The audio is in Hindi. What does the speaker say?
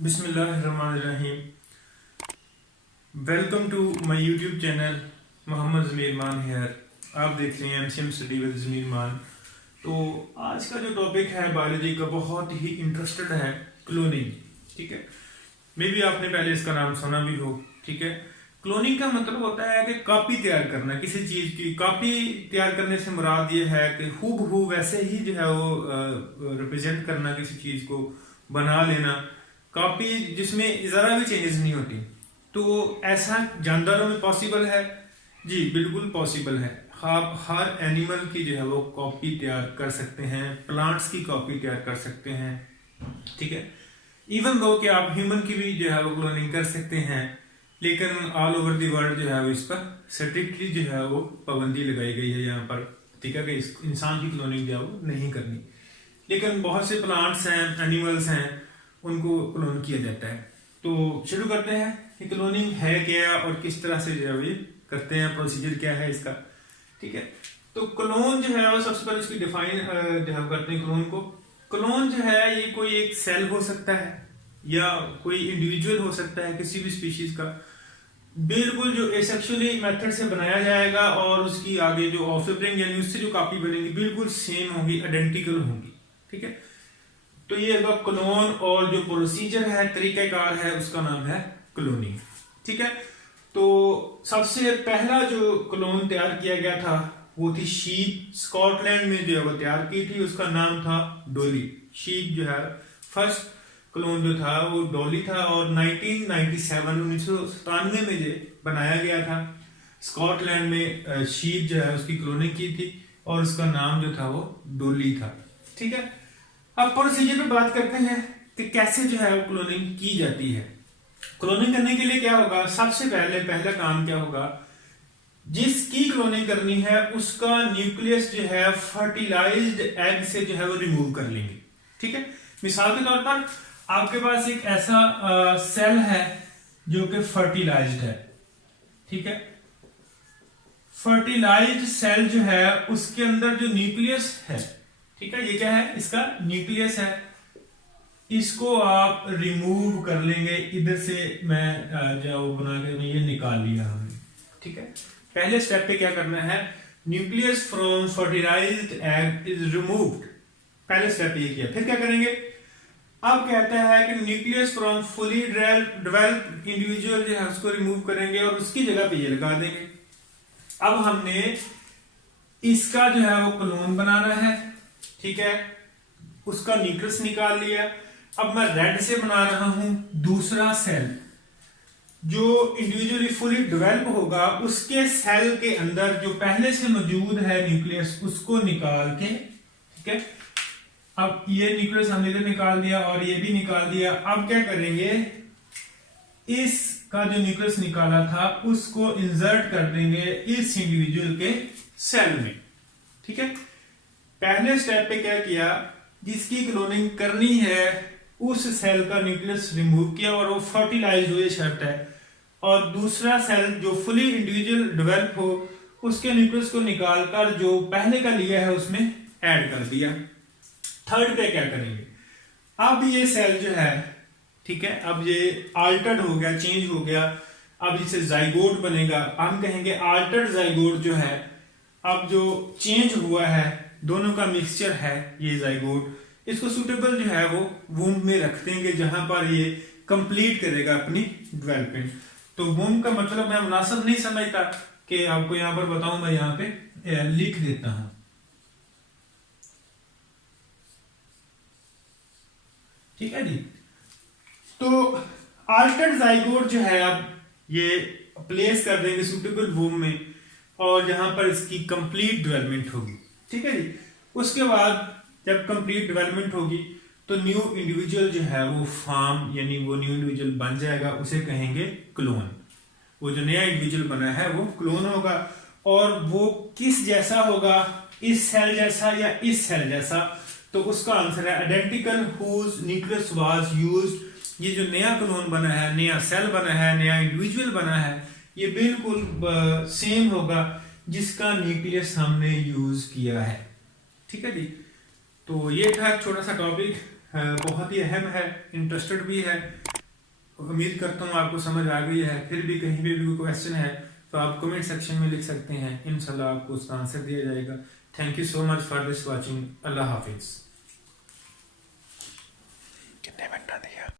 बिस्मिल्लाहिर्रहमानिर्रहीम। Welcome to my YouTube channel Mohammad Zameer Maan here. आप देख रहे हैं एमसीएम स्टडी विद ज़मीर मान। तो आज का जो टॉपिक है बायोलॉजी का बहुत ही इंटरेस्टेड है, क्लोनिंग। ठीक है, मे भी आपने पहले इसका नाम सुना भी हो। ठीक है, क्लोनिंग का मतलब होता है कि कॉपी तैयार करना, किसी चीज की कॉपी तैयार करने से मुराद ये है कि हूबहू वैसे ही जो है वो रिप्रेजेंट करना, किसी चीज को बना लेना, कॉपी जिसमें जरा भी चेंजेस नहीं होती। तो ऐसा जानदारों में पॉसिबल है? जी बिल्कुल पॉसिबल है। आप हर एनिमल की जो है वो कॉपी तैयार कर सकते हैं, प्लांट्स की कॉपी तैयार कर सकते हैं। ठीक है, इवन दो कि आप ह्यूमन की भी जो है वो क्लोनिंग कर सकते हैं, लेकिन ऑल ओवर द वर्ल्ड जो है वो इस पर स्ट्रिक्टली जो है वो पाबंदी लगाई गई है यहाँ पर। ठीक है, कि इस इंसान की क्लोनिंग जो है वो नहीं करनी, लेकिन बहुत से प्लांट्स हैं, एनिमल्स हैं, उनको क्लोन किया जाता है। तो शुरू करते हैं कि क्लोनिंग है क्या और किस तरह से जो है ये करते हैं, प्रोसीजर क्या है इसका। ठीक है, तो क्लोन जो है वो सबसे पहले इसकी डिफाइन जो है करते हैं क्लोन को। क्लोन जो है ये कोई एक सेल हो सकता है या कोई इंडिविजुअल हो सकता है किसी भी स्पीशीज का, बिल्कुल जो एसेक्सुअली मेथड से बनाया जाएगा और उसकी आगे जो ऑफस्प्रिंग यानी उससे जो कॉपी बनेगी बिल्कुल सेम होगी, आइडेंटिकल होगी। ठीक है, तो ये क्लोन और जो प्रोसीजर है, तरीकाकार है, उसका नाम है क्लोनिंग। ठीक है, तो सबसे पहला जो क्लोन तैयार किया गया था वो थी शीप। स्कॉटलैंड में जो है वो तैयार की थी, उसका नाम था डॉली। शीप जो है फर्स्ट क्लोन जो था वो डॉली था, और 1997 में जो बनाया गया था स्कॉटलैंड में शीप जो है उसकी क्लोनिंग की थी और उसका नाम जो था वो डॉली था। ठीक है, अब प्रोसीजर पे बात करते हैं कि कैसे जो है वो क्लोनिंग की जाती है। क्लोनिंग करने के लिए क्या होगा, सबसे पहला काम क्या होगा, जिसकी क्लोनिंग करनी है उसका न्यूक्लियस जो है फर्टिलाइज्ड एग से जो है वो रिमूव कर लेंगे। ठीक है, मिसाल के तौर पर आपके पास एक ऐसा सेल है जो कि फर्टिलाइज्ड है। ठीक है, फर्टिलाइज्ड सेल जो है उसके अंदर जो न्यूक्लियस है, ठीक है, ये क्या है, इसका न्यूक्लियस है, इसको आप रिमूव कर लेंगे। इधर से मैं जो बना के ये निकाल लिया हमने। ठीक है, पहले स्टेप पे क्या करना है, nucleus from fertilized egg is removed. पहले स्टेप ये किया, फिर क्या करेंगे, अब कहता है कि nucleus from fully developed individual जो है उसको रिमूव करेंगे और उसकी जगह पे ये लगा देंगे। अब हमने इसका जो है वो क्लोन बनाना है। ठीक है, उसका न्यूक्लियस निकाल लिया। अब मैं रेड से बना रहा हूं दूसरा सेल जो इंडिविजुअली फुली डेवलप होगा, उसके सेल के अंदर जो पहले से मौजूद है न्यूक्लियस उसको निकाल के। ठीक है, अब ये न्यूक्लियस हमने इधर निकाल दिया और ये भी निकाल दिया। अब क्या करेंगे, इसका जो न्यूक्लियस निकाला था उसको इंसर्ट कर देंगे इस इंडिविजुअल के सेल में। ठीक है, पहले स्टेप पे क्या किया, जिसकी क्लोनिंग करनी है उस सेल का न्यूक्लियस रिमूव किया और वो फर्टिलाइज हुए शर्त है, और दूसरा सेल जो फुली इंडिविजुअल डेवलप हो उसके न्यूक्लियस को निकालकर जो पहले का लिया है उसमें ऐड कर दिया। थर्ड पे क्या करेंगे, अब ये सेल जो है, ठीक है, अब ये आल्टर्ड हो गया, चेंज हो गया, अब इसे जाइगोट बनेगा। हम कहेंगे आल्टर्ड जाइगोट जो है, अब जो चेंज हुआ है दोनों का मिक्सचर है ये जाइगोट, इसको सुटेबल जो है वो वूम्ब में रख देंगे जहां पर ये कंप्लीट करेगा अपनी डेवलपमेंट। तो वूम्ब का मतलब मैं मुनासिब नहीं समझता कि आपको यहां पर बताऊं, मैं यहां पे लिख देता हूं। ठीक है जी, तो अल्टर्ड जाइगोट जो है अब ये प्लेस कर देंगे सुटेबल वूम्ब में, और जहां पर इसकी कंप्लीट डेवलपमेंट होगी। ठीक है जी, उसके बाद जब कंप्लीट डेवलपमेंट होगी तो न्यू इंडिविजुअल जो है वो फॉर्म, यानी वो न्यू इंडिविजुअल बन जाएगा, उसे कहेंगे क्लोन। वो जो नया इंडिविजुअल बना है वो क्लोन होगा, और वो किस जैसा होगा, इस सेल जैसा या इस सेल जैसा, तो उसका आंसर है identical whose nucleus was used. ये जो नया क्लोन बना है, नया सेल बना है, नया इंडिविजुअल बना है, ये बिल्कुल सेम होगा जिसका न्यूक्लियस हमने यूज किया है। ठीक है जी, तो ये था छोटा सा टॉपिक, बहुत ही अहम है, इंटरेस्टेड भी है। उम्मीद करता हूँ आपको समझ आ गई है। फिर भी कहीं पे भी कोई क्वेश्चन है तो आप कमेंट सेक्शन में लिख सकते हैं, इंशाल्लाह आपको उसका आंसर दिया जाएगा। Thank you so much for this watching. अल्लाह हाफिज़। कितने मिनट दिया?